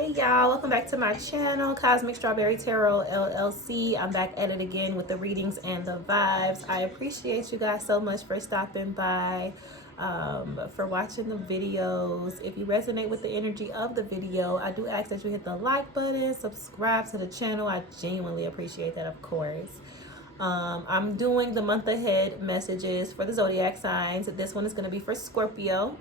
Hey y'all, welcome back to my channel, Cosmic Strawberry Tarot LLC. I'm back at it again with the readings and the vibes. I appreciate you guys so much for stopping by, for watching the videos. If you resonate with the energy of the video, I do ask that you hit the like button, subscribe to the channel. I genuinely appreciate that, of course. I'm doing the month ahead messages for the zodiac signs. This one is going to be for Scorpio.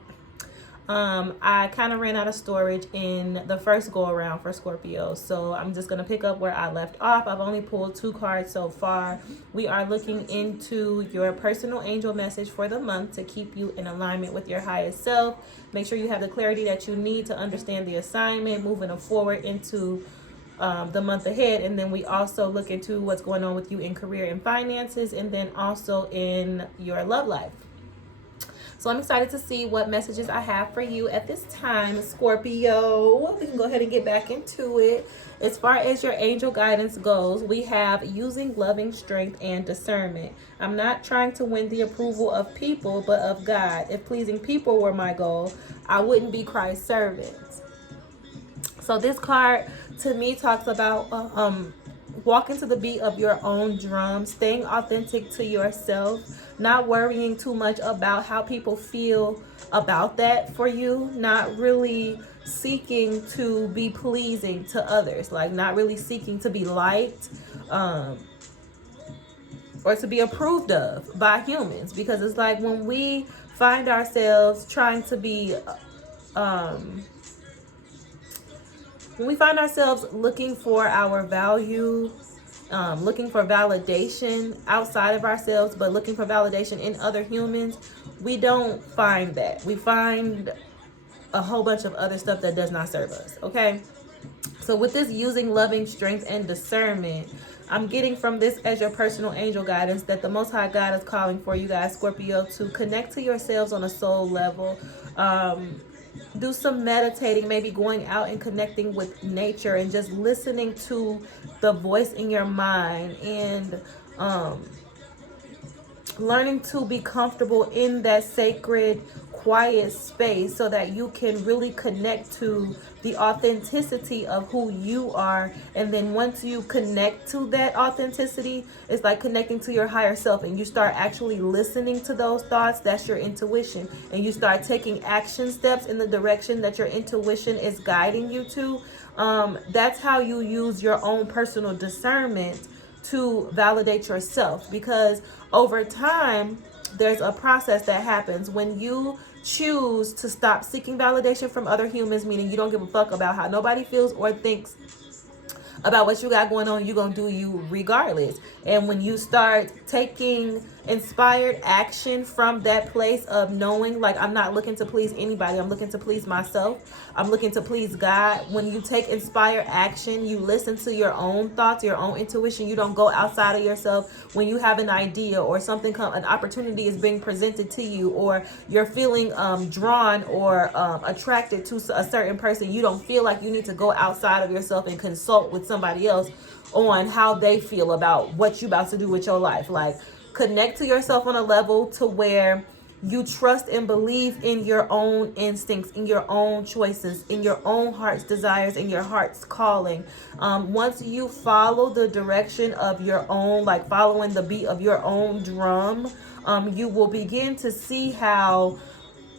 I kind of ran out of storage in the first go around for Scorpio, so I'm just going to pick up where I left off. I've only pulled 2 cards so far. We are looking into your personal angel message for the month to keep you in alignment with your highest self. Make sure you have the clarity that you need to understand the assignment, moving forward into the month ahead. And then we also look into what's going on with you in career and finances, and then also in your love life. So I'm excited to see what messages I have for you at this time, Scorpio. We can go ahead and get back into it. As far as your angel guidance goes, we have using loving strength and discernment. I'm not trying to win the approval of people, but of God. If pleasing people were my goal, I wouldn't be Christ's servant. So this card to me talks about walking to the beat of your own drum, staying authentic to yourself, not worrying too much about how people feel about that for you, not really seeking to be pleasing to others, like not really seeking to be liked or to be approved of by humans. Because it's like when we find ourselves trying to be when we find ourselves looking for our value, looking for validation outside of ourselves, but looking for validation in other humans, we don't find that. We find a whole bunch of other stuff that does not serve us, okay? So with this using loving strength and discernment, I'm getting from this as your personal angel guidance that the Most High God is calling for you guys, Scorpio, to connect to yourselves on a soul level. Do some meditating, maybe going out and connecting with nature and just listening to the voice in your mind, and learning to be comfortable in that sacred quiet space so that you can really connect to the authenticity of who you are. And then once you connect to that authenticity, it's like connecting to your higher self, and you start actually listening to those thoughts. That's your intuition, and you start taking action steps in the direction that your intuition is guiding you to. That's how you use your own personal discernment to validate yourself, because over time there's a process that happens when you choose to stop seeking validation from other humans, meaning you don't give a fuck about how nobody feels or thinks about what you got going on. You're gonna do you regardless. And when you start taking inspired action from that place of knowing, like, I'm not looking to please anybody, I'm looking to please myself, I'm looking to please God. When you take inspired action, you listen to your own thoughts, your own intuition. You don't go outside of yourself. When you have an idea or something an opportunity is being presented to you, or you're feeling drawn or attracted to a certain person, you don't feel like you need to go outside of yourself and consult with somebody else on how they feel about what you about to do with your life. Like, connect to yourself on a level to where you trust and believe in your own instincts, in your own choices, in your own heart's desires, in your heart's calling. Once you follow the direction of your own, like following the beat of your own drum, you will begin to see how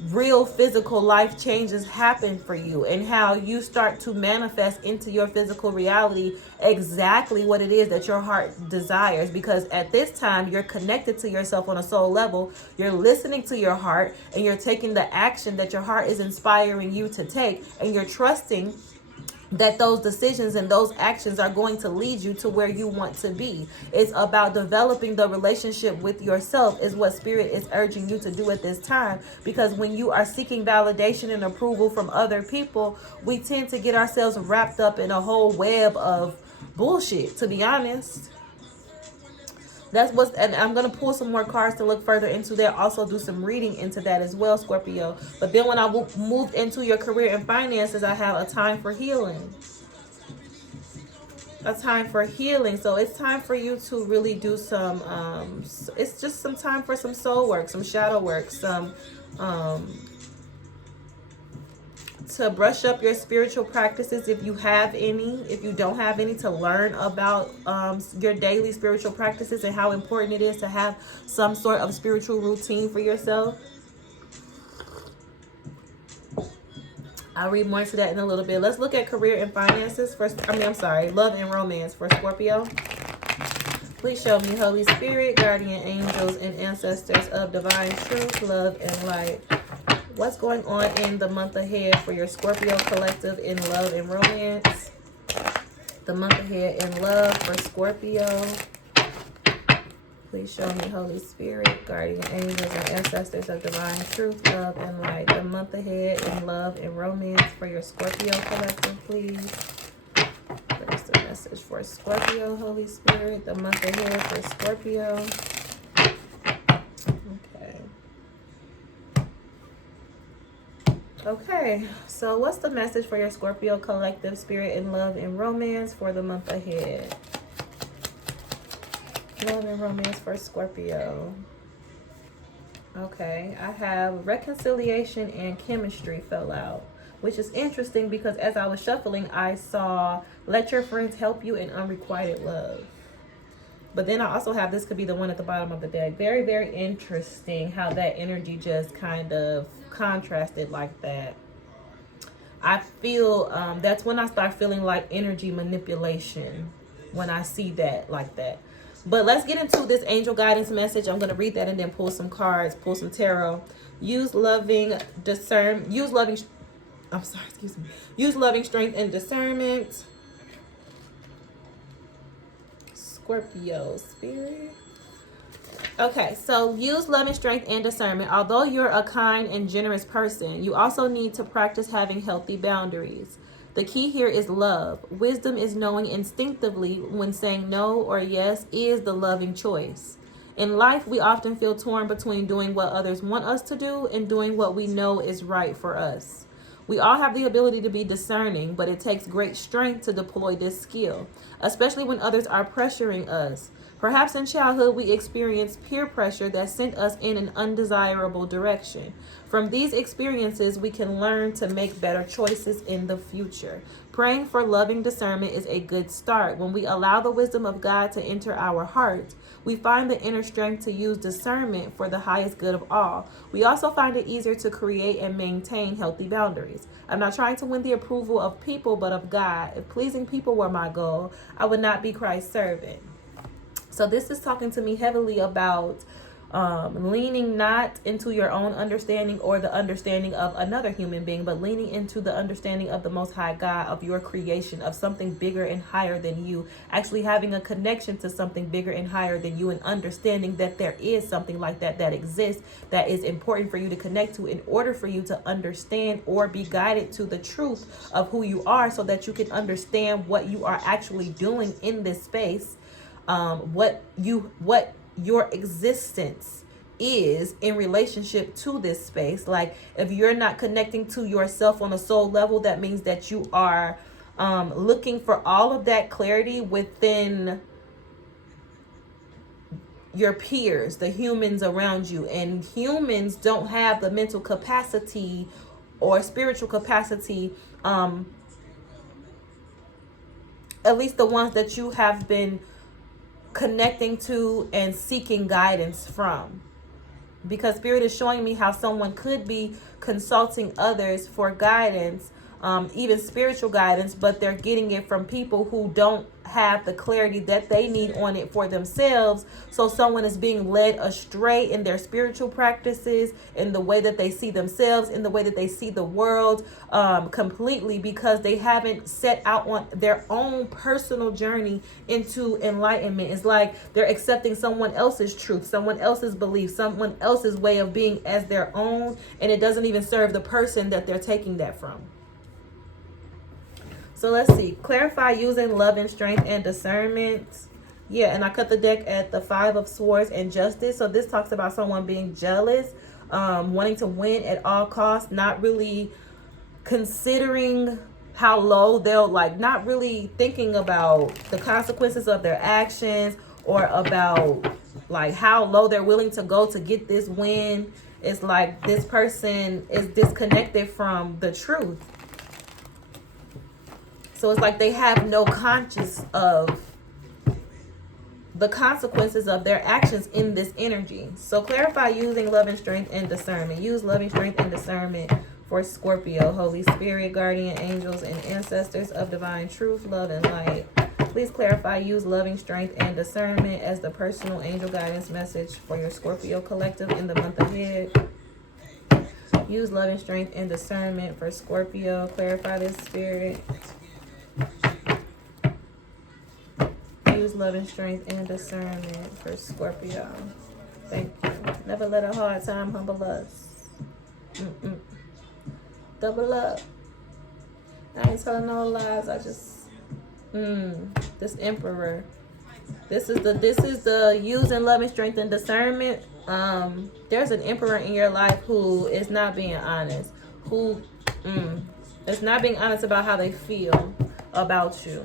real physical life changes happen for you, and how you start to manifest into your physical reality exactly what it is that your heart desires. Because at this time you're connected to yourself on a soul level, you're listening to your heart, and you're taking the action that your heart is inspiring you to take, and you're trusting that those decisions and those actions are going to lead you to where you want to be. It's about developing the relationship with yourself, is what Spirit is urging you to do at this time. Because when you are seeking validation and approval from other people, we tend to get ourselves wrapped up in a whole web of bullshit, to be honest. That's what's, and I'm going to pull some more cards to look further into that. Also do some reading into that as well, Scorpio. But then when I moved into your career and finances, I have a time for healing. A time for healing. So it's time for you to really do some, it's just some time for some soul work, some shadow work, some to brush up your spiritual practices if you have any. If you don't have any, to learn about your daily spiritual practices and how important it is to have some sort of spiritual routine for yourself. I'll read more into that in a little bit. Let's look at career and finances for, love and romance for Scorpio. Please show me, Holy Spirit, guardian angels, and ancestors of divine truth, love, and light. What's going on in the month ahead for your Scorpio collective in love and romance? The month ahead in love for Scorpio. Please show me, Holy Spirit, guardian angels, and ancestors of divine truth, love, and light. The month ahead in love and romance for your Scorpio collective, please. There's the message for Scorpio, Holy Spirit. The month ahead for Scorpio. Okay, so what's the message for your Scorpio collective spirit in love and romance for the month ahead? Love and romance for Scorpio. Okay, I have reconciliation and chemistry fell out, which is interesting because as I was shuffling, I saw let your friends help you in unrequited love. But then I also have this could be the one at the bottom of the deck. Very, very interesting how that energy just kind of contrasted like that. I feel that's when I start feeling like energy manipulation, when I see that like that. But let's get into this angel guidance message. I'm going to read that and then pull some cards, pull some tarot. Use loving strength and discernment. Scorpio spirit. Okay, so use loving strength and discernment. Although you're a kind and generous person, you also need to practice having healthy boundaries. The key here is love. Wisdom is knowing instinctively when saying no or yes is the loving choice. In life, we often feel torn between doing what others want us to do and doing what we know is right for us. We all have the ability to be discerning, but it takes great strength to deploy this skill, especially when others are pressuring us. Perhaps in childhood, we experienced peer pressure that sent us in an undesirable direction. From these experiences, we can learn to make better choices in the future. Praying for loving discernment is a good start. When we allow the wisdom of God to enter our hearts, we find the inner strength to use discernment for the highest good of all. We also find it easier to create and maintain healthy boundaries. I'm not trying to win the approval of people, but of God. If pleasing people were my goal, I would not be Christ's servant. So this is talking to me heavily about leaning not into your own understanding or the understanding of another human being, but leaning into the understanding of the Most High God, of your creation, of something bigger and higher than you, actually having a connection to something bigger and higher than you, and understanding that there is something like that that exists, that is important for you to connect to in order for you to understand or be guided to the truth of who you are, so that you can understand what you are actually doing in this space, what your existence is in relationship to this space. Like, if you're not connecting to yourself on a soul level, that means that you are looking for all of that clarity within your peers, the humans around you. And humans don't have the mental capacity or spiritual capacity, at least the ones that you have been connecting to and seeking guidance from. Because Spirit is showing me how someone could be consulting others for guidance, even spiritual guidance, but they're getting it from people who don't have the clarity that they need on it for themselves. So someone is being led astray in their spiritual practices, in the way that they see themselves, in the way that they see the world, completely, because they haven't set out on their own personal journey into enlightenment. It's like they're accepting someone else's truth, someone else's belief, someone else's way of being as their own, and it doesn't even serve the person that they're taking that from. So let's see. Clarify using love and strength and discernment. Yeah, and I cut the deck at the 5 of Swords and Justice. So this talks about someone being jealous, wanting to win at all costs, not really considering how low they'll, like, not really thinking about the consequences of their actions, or about like how low they're willing to go to get this win. It's like this person is disconnected from the truth. So it's like they have no conscious of the consequences of their actions in this energy. So clarify using loving strength and discernment. Use loving strength and discernment for Scorpio. Holy Spirit, guardian angels, and ancestors of divine truth, love, and light. Please clarify, use loving strength and discernment as the personal angel guidance message for your Scorpio collective in the month ahead. Use loving strength and discernment for Scorpio. Clarify this, Spirit. Use loving strength and discernment for Scorpio. Thank you. Never let a hard time humble us. Double up. I ain't telling no lies. I just this Emperor. This is the using loving strength and discernment. There's an Emperor in your life who is not being honest. Who is not being honest about how they feel about you.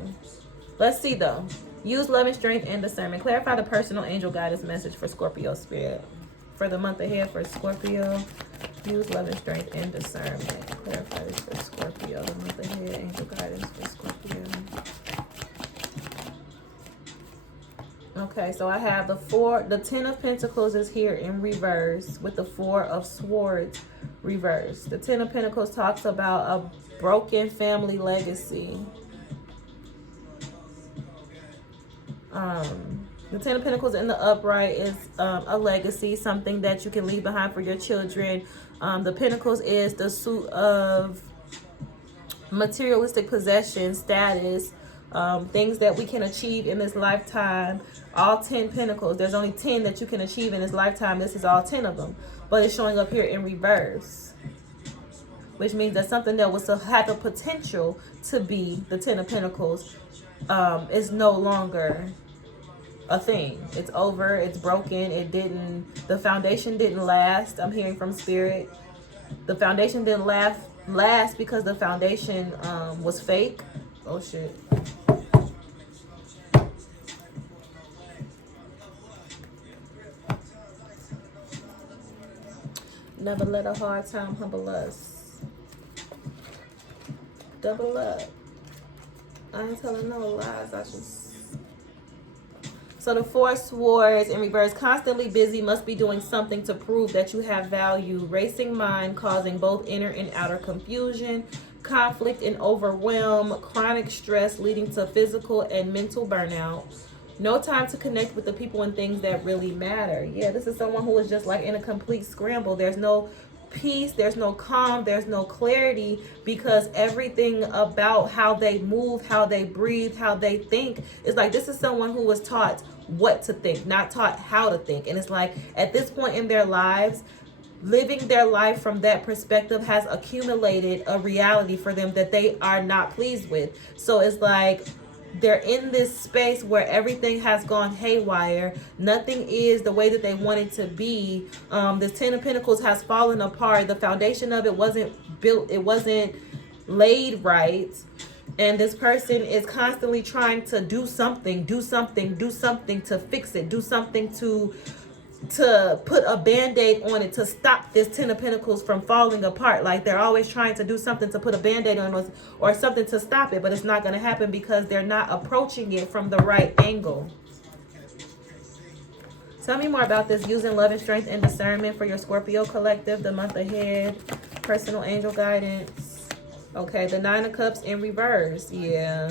Let's see though. Use loving strength and discernment. Clarify the personal angel guidance message for Scorpio spirit. For the month ahead for Scorpio. Use loving strength and discernment. Clarify this for Scorpio. The month ahead, angel guidance for Scorpio. Okay, so I have the 10 of Pentacles is here in reverse with the 4 of Swords reverse. The 10 of Pentacles talks about a broken family legacy. The 10 of Pentacles in the upright is a legacy, something that you can leave behind for your children. The Pentacles is the suit of materialistic possession, status, things that we can achieve in this lifetime. All 10 Pentacles. There's only 10 that you can achieve in this lifetime. This is all 10 of them. But it's showing up here in reverse, which means that something that was to have the potential to be the 10 of Pentacles is no longer a thing. It's over. It's broken. The foundation didn't last. I'm hearing from Spirit. The foundation didn't last because the foundation was fake. Oh shit. Never let a hard time humble us. Double up. I ain't telling no lies. So the 4 of Swords in reverse, constantly busy, must be doing something to prove that you have value. Racing mind, causing both inner and outer confusion, conflict and overwhelm, chronic stress leading to physical and mental burnout. No time to connect with the people and things that really matter. Yeah, this is someone who is just like in a complete scramble. There's no peace, there's no calm, there's no clarity, because everything about how they move, how they breathe, how they think is like, this is someone who was taught what to think, not taught how to think. And it's like at this point in their lives, living their life from that perspective has accumulated a reality for them that they are not pleased with. So it's like they're in this space where everything has gone haywire. Nothing is the way that they want it to be. This 10 of Pentacles has fallen apart. The foundation of it wasn't built. It wasn't laid right. And this person is constantly trying to do something to fix it. Do something to put a band-aid on it to stop this 10 of Pentacles from falling apart. Like they're always trying to do something to put a band-aid on it or something to stop it, but it's not going to happen because they're not approaching it from the right angle. Tell me more about this using love and strength and discernment for your Scorpio collective, the month ahead, personal angel guidance. Okay, the 9 of Cups in reverse. Yeah,